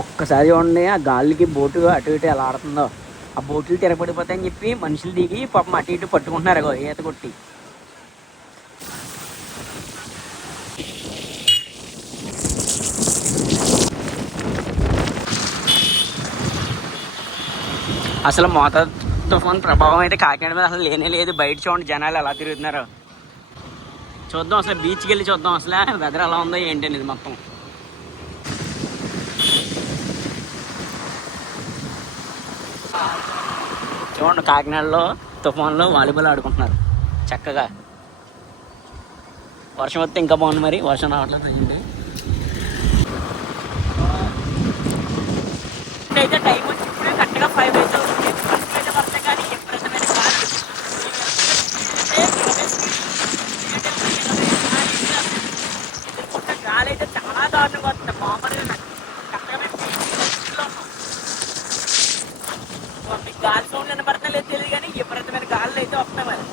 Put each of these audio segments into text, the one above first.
ఒక్కసారి చూడండి ఆ గాలికి బోటు అటు ఇటు ఎలా ఆడుతుందో. ఆ బోట్లు తిరగబడిపోతాయని చెప్పి మనుషులు దిగి పాపం అటు ఇటు పట్టుకుంటున్నారు ఈత కొట్టి. అసలు మోతా తుఫాన్ ప్రభావం అయితే కాకినాడ మీద అసలు లేనే లేదు. బయట చూడండి జనాలు ఎలా తిరుగుతున్నారు. చూద్దాం అసలు బీచ్కి వెళ్ళి చూద్దాం అసలు వెదర్ ఎలా ఉందో ఏంటి అనేది మొత్తం. చూడండి కాకినాడలో తుఫాన్లో వాలీబాల్ ఆడుకుంటున్నారు చక్కగా. వర్షం వస్తే ఇంకా బాగుంది, మరి వర్షం రావట్లేదు ప్రజెంట్. అయితే టైం వచ్చి ఇప్పుడు కరెక్ట్గా 5 అయితే అవుతుంది. వర్షం అయితే పడతాయి కానీ విపరీతమైన గాలి. గాలి అయితే చాలా దారుణంగా వస్తుంది. మామూలుగా కరెక్ట్గా మేము మీకు గాలి సౌండ్ వినపడతా లేదు తెలియదు కానీ విపరీతమైన గాలులు అయితే వస్తాయి మరి.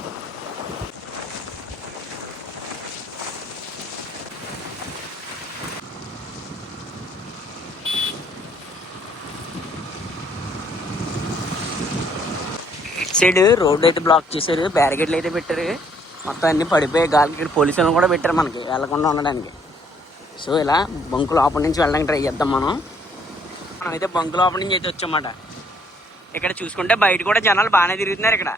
సైడ్ రోడ్డు అయితే బ్లాక్ చేశారు, బ్యారికేడ్లు అయితే పెట్టారు. మొత్తం అన్ని పడిపోయి గాలికి. ఇక్కడ పోలీసులను కూడా పెట్టారు మనకి వెళ్లకుండా ఉండడానికి. సో ఇలా బంకు లోపల నుంచి వెళ్ళడానికి ట్రై చేద్దాం. మనమైతే బంకు లోపల నుంచి అయితే వచ్చామన్నమాట. ఇక్కడ చూసుకుంటే బయట కూడా జనాలు బాగానే తిరుగుతున్నారు ఇక్కడ.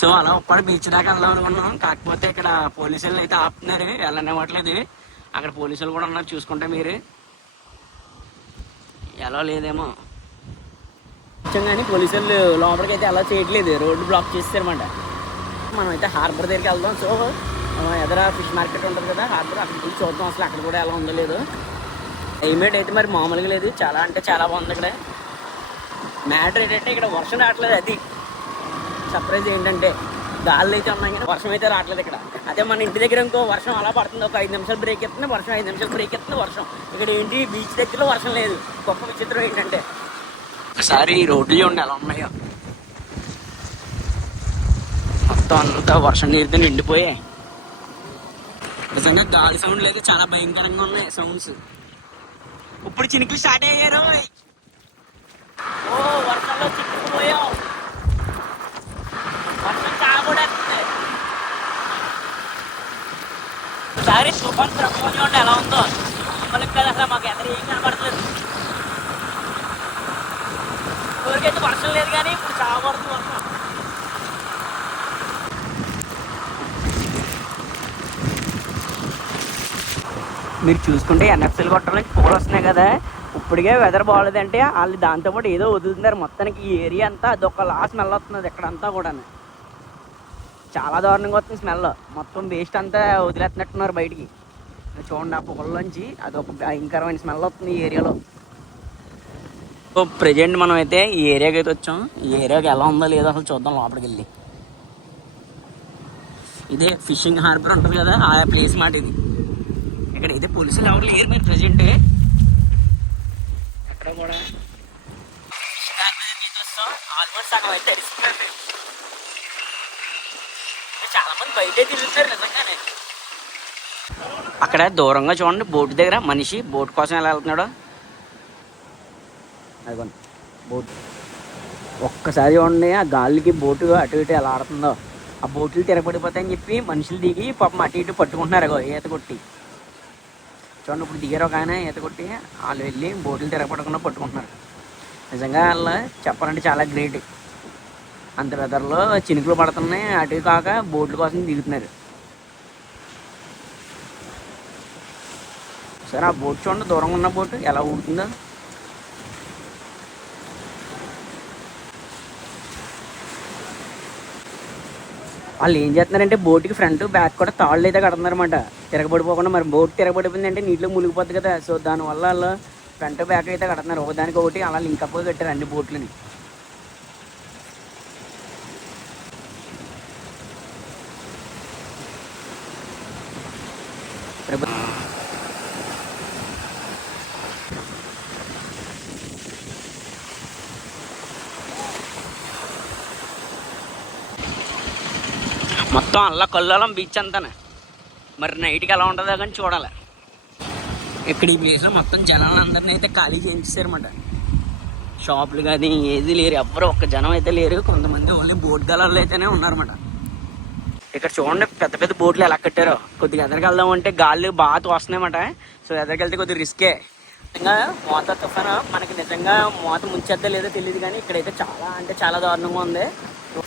సో అలా ఒక్కడే బీచ్ దాకా వెళ్దాం అనుకున్నాం. కాకపోతే ఇక్కడ పోలీసులు అయితే ఆపుతున్నారు, వెళ్ళనివ్వట్లేదు. అక్కడ పోలీసులు కూడా ఉన్నారు చూసుకుంటే మీరు. ఎలా లేదేమో కానీ పోలీసులు లోపలికి అయితే అలా చేయట్లేదు, రోడ్డు బ్లాక్ చేస్తారన్నమాట. మనం అయితే హార్బర్ దగ్గరికి వెళ్దాం. సో ఎదర ఫిష్ మార్కెట్ ఉంటుంది కదా హార్బర్, అక్కడికి చూద్దాం అసలు అక్కడ కూడా ఎలా ఉందో లేదు. క్లైమేట్ అయితే మరి మామూలుగా లేదు, చాలా అంటే చాలా బాగుంది. ఇక్కడ మ్యాటర్ ఏంటంటే ఇక్కడ వర్షం రావట్లేదు. అది సర్ప్రైజ్ ఏంటంటే గాల్లో అయితే ఉన్నాయి కానీ వర్షం అయితే రావట్లేదు ఇక్కడ. అదే మన ఇంటి దగ్గర ఇంకో వర్షం అలా పడుతుంది, ఒక 5 నిమిషాలు బ్రేక్ ఎత్తుంది వర్షం, 5 నిమిషాలు బ్రేక్ ఎత్తుంది వర్షం. ఇక్కడ ఏంటి బీచ్ దగ్గరలో వర్షం లేదు. గొప్ప విచిత్రం ఏంటంటే ఒకసారి రోడ్లు చూడండి ఎలా ఉన్నాయో. మొత్తం అంతా వర్షం నీరుతో నిండిపోయాయి. నిజంగా గాలి సౌండ్లు అయితే చాలా భయంకరంగా ఉన్నాయి సౌండ్స్. ఇప్పుడు చినుకులు స్టార్ట్ అయ్యారు. ఓ వర్షంలో చిక్కుకుపోయాం. వర్షం చాలా కూడా ఒకసారి తుఫాన్ ప్రభావం చూడండి ఎలా ఉందో. మామూలుగా కదా అసలు మాకు ఎదురు ఏం కనపడలేదు. ఊరికైతే వర్షం లేదు కానీ ఇప్పుడు చాలా పడుతుంది వర్షం. మీరు చూసుకుంటే ఎన్ఎఫ్సీలు కొట్టడానికి పూలు వస్తున్నాయి కదా. ఇప్పటికే వెదర్ బాగోలేదంటే వాళ్ళు దాంతోపాటు ఏదో వదులుతున్నారు. మొత్తానికి ఈ ఏరియా అంతా అదొక స్మెల్ వస్తున్నది ఇక్కడంతా కూడా. చాలా దారుణంగా వస్తుంది స్మెల్. మొత్తం వేస్ట్ అంతా వదిలేస్తున్నట్టున్నారు బయటికి. చూడండి ఆ పొగల్లోంచి అదొక భయంకరమైన స్మెల్ వస్తుంది ఈ ఏరియాలో. సో ప్రజెంట్ మనం అయితే ఈ ఏరియాకి అయితే వచ్చాం. ఈ ఏరియాకి ఎలా ఉందో లేదో అసలు చూద్దాం లోపలికి వెళ్ళి. ఇదే ఫిషింగ్ హార్బర్ ఉంటుంది కదా ఆ ప్లేస్ మాట ఇది. ఇక్కడ అయితే పోలీసులు ఎవరు లేరు మీరు ప్రజెంట్. ఎక్కడ కూడా ఫిషింగ్ హార్బర్ అయితే వస్తాం. ఆల్మోస్ట్ సగం అయితే తెలుస్తుంది. చాలా మంది బయటే తిరుగుతారు నిజంగానే. అక్కడ దూరంగా చూడండి బోటు దగ్గర మనిషి బోట్ కోసం ఎలా వెళ్తున్నాడో. అదిగోండి బోట్. ఒక్కసారి చూడండి ఆ గాలికి బోటు అటు ఇటు ఎలా ఆడుతుందో. ఆ బోట్లు తిరగబడిపోతాయని చెప్పి మనుషులు దిగి పాపం అటు ఇటు పట్టుకుంటున్నారు ఈత కొట్టి. చూడండి ఇప్పుడు దిగారు ఒక ఆయన ఈత కొట్టి. వాళ్ళు వెళ్ళి బోట్లు తిరగబడకుండా పట్టుకుంటున్నారు. నిజంగా వాళ్ళు చెప్పాలంటే చాలా గ్రేట్. అంత వెదర్లో చినుకులు పడుతున్నాయి, అటు కాక బోట్ల కోసం దిగుతున్నారు. సరే ఆ బోట్ చూడండి దూరంగా ఉన్న బోటు ఎలా ఊడుతుందో. వాళ్ళు ఏం చేస్తున్నారంటే బోట్కి ఫ్రంట్ బ్యాక్ కూడా తాళ్ళు అయితే కడుతున్నారన్నమాట తిరగబడిపోకుండా. మరి బోట్ తిరగబడిపోయింది అంటే నీటిలో మునిగిపోద్ది కదా. సో దానివల్ల వాళ్ళు ఫ్రంట్ బ్యాక్ అయితే కడుతున్నారు. ఒకదానికి ఒకటి అలా లింకప్ కట్టారు అన్ని బోట్లని. మొత్తం అల్ల కల్లోలం బీచ్ అంతానే. మరి నైట్కి ఎలా ఉంటుందో కానీ చూడాలి. ఇక్కడ ఈ ప్లేస్లో మొత్తం జనాలందరినీ అయితే ఖాళీ చేయించారన్నమాట. షాపులు కానీ ఏది లేరు, ఎవ్వరు ఒక్క జనం అయితే లేరు. కొంతమంది ఓన్లీ బోట్ గలర్లు అయితేనే ఉన్నారన్నమాట. ఇక్కడ చూడండి పెద్ద పెద్ద బోట్లు ఎలా కట్టారో. కొద్దిగా ఎదరికి వెళ్దాం అంటే గాళ్ళు బాగా తోస్తున్నాయన్నమాట. సో ఎదరికి వెళ్తే కొద్దిగా రిస్కే. నిజంగా మోత తుఫాను మనకి నిజంగా మోత ముంచేద్దా లేదో తెలియదు, కానీ ఇక్కడైతే చాలా అంటే చాలా దారుణంగా ఉంది.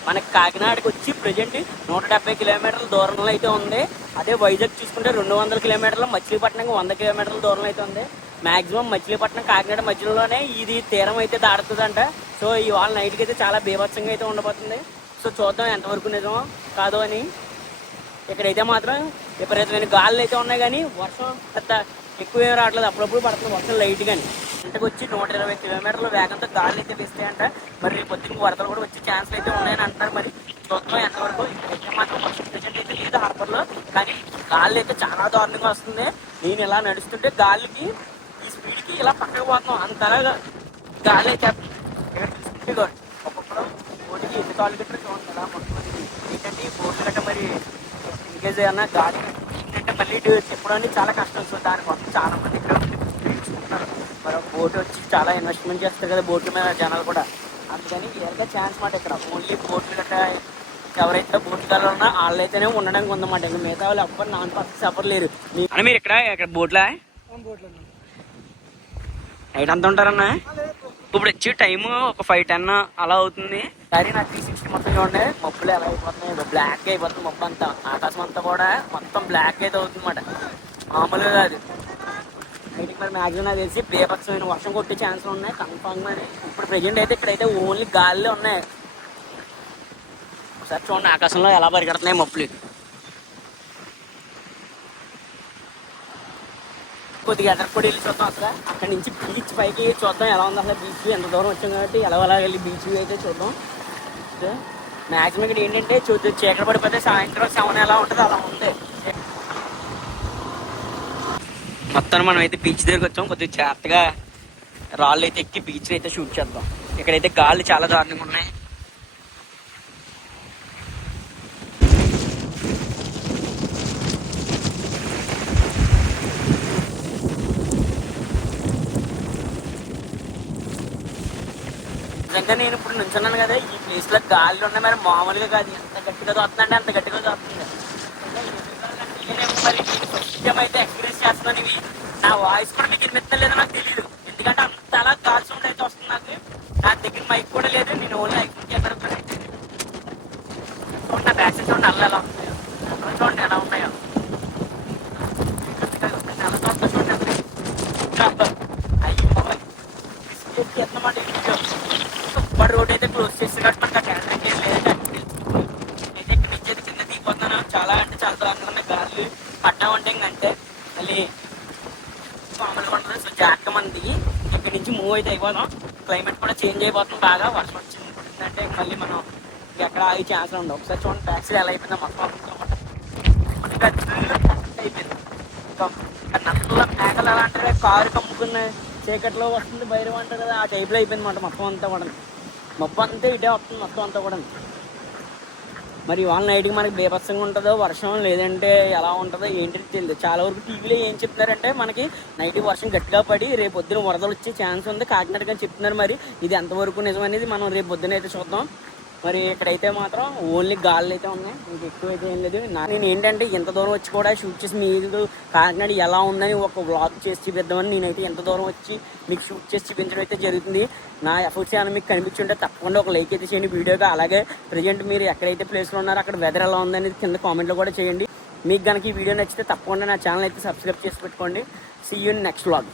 మనకి కాకినాడకి వచ్చి ప్రజెంట్ 170 కిలోమీటర్ల దూరంలో అయితే ఉంది. అదే వైజాగ్ చూసుకుంటే 200 కిలోమీటర్లు, మచిలీపట్నంకి 100 కిలోమీటర్ల దూరంలో అయితే ఉంది. మాక్సిమం మచిలీపట్నం కాకినాడ మధ్యలోనే ఇది తీరం అయితే దాడుతుందంట. సో ఇవాళ నైట్కి అయితే చాలా బీభత్సంగా అయితే ఉండబోతుంది. సో చూద్దాం ఎంతవరకు నిజమో కాదో అని. ఇక్కడైతే మాత్రం విపరీతమైన గాలులు అయితే ఉన్నాయి, కానీ వర్షం పెద్ద ఎక్కువ ఏం రావట్లేదు. అప్పుడప్పుడు పడుతుంది వర్షం లైట్. కానీ ఇంటికి వచ్చి 120 కిలోమీటర్ల వేగంతో గాలు అయితే వేస్తాయంట. మరి రేపు పొద్దున్న వరదలు కూడా వచ్చే ఛాన్స్ అయితే ఉన్నాయని అంటారు. మరి చూద్దాం ఎంతవరకు. ఇక్కడైతే మాత్రం వర్షం ప్రజెంట్ అయితే లేదు హార్బర్లో, కానీ గాలి అయితే చాలా దారుణంగా వస్తుంది. నేను ఇలా నడుస్తుంటే గాలికి ఈ స్పీడ్కి ఇలా పక్కకు పోతున్నాం, అంతలా గాలి అయితే ఇక్కడ చూసుకుంటే ఒక్కొక్కరు బోటుకి ఎన్ని కాళ్ళు గట్రా చూడండి కదా. మొత్తం ఏంటంటే ఈ బోట్లు గట్ట మరి ఇంకేజ్ ఏమన్నా గాలి ఏంటంటే మళ్ళీ తిప్పడానికి చాలా కష్టం. సో దానికోసం చాలా మంది ఇక్కడ తీసుకుంటున్నారు. మరి బోట్ వచ్చి చాలా ఇన్వెస్ట్మెంట్ చేస్తారు కదా బోట్ల మీద జనాలు కూడా. అందుకని క్లియర్గా ఛాన్స్ మాట ఇక్కడ ఓన్లీ బోట్లు గట్రా ఎవరైతే బోట్లు కాళ్ళు ఉన్నా వాళ్ళు అయితేనే ఉండడానికి ఉందన్నమాట. ఇంకా మిగతా వాళ్ళు ఎవ్వరు నాన్ పర్సెస్ ఎవరు లేరు. అని మీరు ఇక్కడ బోట్లా నైట్ అంతా ఉంటారన్నా? ఇప్పుడు వచ్చి టైము ఒక 5-10 అలా అవుతుంది. కానీ నాకు 360 మొత్తం చూడండి మబ్బులు ఎలా అయిపోతున్నాయి, బ్లాక్ అయిపోతుంది మబ్బు అంతా. ఆకాశం అంతా కూడా మొత్తం బ్లాక్ అయితే అవుతుంది అన్నమాట, మామూలుగా కాదు. నైట్కి మరి మ్యాక్సిమం నాకు తెలిసి బీభత్సమైన వర్షం కొట్టే ఛాన్సులు ఉన్నాయి కన్ఫామ్ గా. ఇప్పుడు ప్రెజెంట్ అయితే ఇక్కడైతే ఓన్లీ గాలిలో ఉన్నాయి. ఒకసారి చూడండి ఆకాశంలో ఎలా పరిగెడుతున్నాయి మబ్బులు. కొద్దిగా ఎదరపడి వెళ్ళి చూద్దాం అసలు. అక్కడి నుంచి బీచ్ పైకి చూద్దాం ఎలా ఉంది అసలు. బీచ్ ఎంత దూరం వచ్చాం కాబట్టి ఎలా వెళ్ళి బీచ్ అయితే చూద్దాం. మ్యాక్సిమం ఇక్కడ ఏంటంటే చీకటి పడిపోతే సాయంత్రం 7 ఎలా ఉంటుంది అలా ఉంది. మొత్తం మనం అయితే బీచ్ దగ్గరికి వచ్చాం. కొద్దిగా జాగ్రత్తగా రాళ్ళు అయితే ఎక్కి బీచ్ అయితే షూట్ చేద్దాం. ఇక్కడైతే గాలి చాలా దారుణంగా ఉన్నాయి. నిజంగా నేను ఇప్పుడు నుంచున్నాను కదా ఈ ప్లేస్ లో గాలిలో ఉన్నాయి మరి మామూలుగా కాదు. ఎంత గట్టిగా తోస్తుందంటే అంత గట్టిగా తోస్తుంది. మరి ఫస్ట్ టైం అయితే ఎక్స్పీరియన్స్ చేస్తున్నాను ఇవి. నా వాయిస్ కూడా మీకు వినిపించలేదో నాకు తెలియదు, ఎందుకంటే అంత అలా గాలి సౌండ్ అయితే వస్తుంది నాకు. నా దగ్గర మైక్ కూడా లేదు, నేను ఓన్లీ ఐఫోన్ కెమెరా నా బ్యాక్ సైడ్ చూడండి అల్ల ఎలా ఉంటాయో, చూడండి ఎలా ఉన్నాయో. చాలా చూస్తా చూడండి అయ్యో ఎత్తమాట. ఇప్పుడు రోడ్ అయితే క్లోజ్ చేస్తున్నట్టు మనకు క్యాటరింగ్ ఏం లేదు. అయితే ఇక్కడ నుంచి అయితే కింద దిగిపోతున్నాను. చాలా అంటే చాలా దారుణంగా గాలి పడ్డామంటే ఇంకంటే మళ్ళీ మామూలుగా ఉంటుంది. సో జాగ్రత్త మనం దిగి ఇక్కడ నుంచి మూవ్ అయితే అయిపోతాం. క్లైమేట్ కూడా చేంజ్ అయిపోతుంది బాగా. వర్షం వచ్చిందంటే మళ్ళీ మనం ఎక్కడ ఆగి ఛాన్స్ ఉండవు. ఒకసారి చూడండి బ్యాక్ సైడ్ ఎలా అయిపోయిందో మొత్తం అనమాట. మనకి అయిపోయింది నల్ల మేకలు ఎలా అంటే కారు కమ్ముకున్న చీకట్లో వస్తుంది బయట అంటారు కదా, ఆ టైప్లో అయిపోయింది అన్నమాట మొత్తం అంతా కూడా. మొత్తం అంతా ఇటే వస్తుంది మొత్తం అంతా కూడా. మరి ఇవాళ నైట్కి మనకి బీభత్సంగా ఉంటుందో వర్షం లేదంటే ఎలా ఉంటుందో ఏంటి తెలియదు. చాలా వరకు టీవీలో ఏం చెప్తున్నారంటే మనకి నైట్ వర్షం గట్టిగా పడి రేపు పొద్దున వరదలు వచ్చే ఛాన్స్ ఉంది కాకినాడగా చెప్తున్నారు. మరి ఇది ఎంతవరకు నిజం అనేది మనం రేపు పొద్దున అయితే చూద్దాం. మరి ఇక్కడైతే మాత్రం ఓన్లీ గాళ్ళు అయితే ఉన్నాయి, మీకు ఎక్కువ అయితే ఏం లేదు. నేను ఏంటంటే ఇంత దూరం వచ్చి కూడా షూట్ చేసి మీరు కాకినాడ ఎలా ఉందని ఒక వ్లాగ్ చేసి చూపిద్దామని నేనైతే ఎంత దూరం వచ్చి మీకు షూట్ చేసి చూపించడం అయితే జరుగుతుంది. నా ఎఫర్ట్స్ ఏమైనా మీకు కనిపించుంటే తప్పకుండా ఒక లైక్ అయితే చేయండి వీడియోగా. అలాగే ప్రజెంట్ మీరు ఎక్కడైతే ప్లేస్లో ఉన్నారో అక్కడ వెదర్ ఎలా ఉందనేది కింద కామెంట్లో కూడా చేయండి. మీకు కనుక ఈ వీడియో నచ్చితే తప్పకుండా నా ఛానల్ అయితే సబ్స్క్రైబ్ చేసి పెట్టుకోండి. See you in next vlog.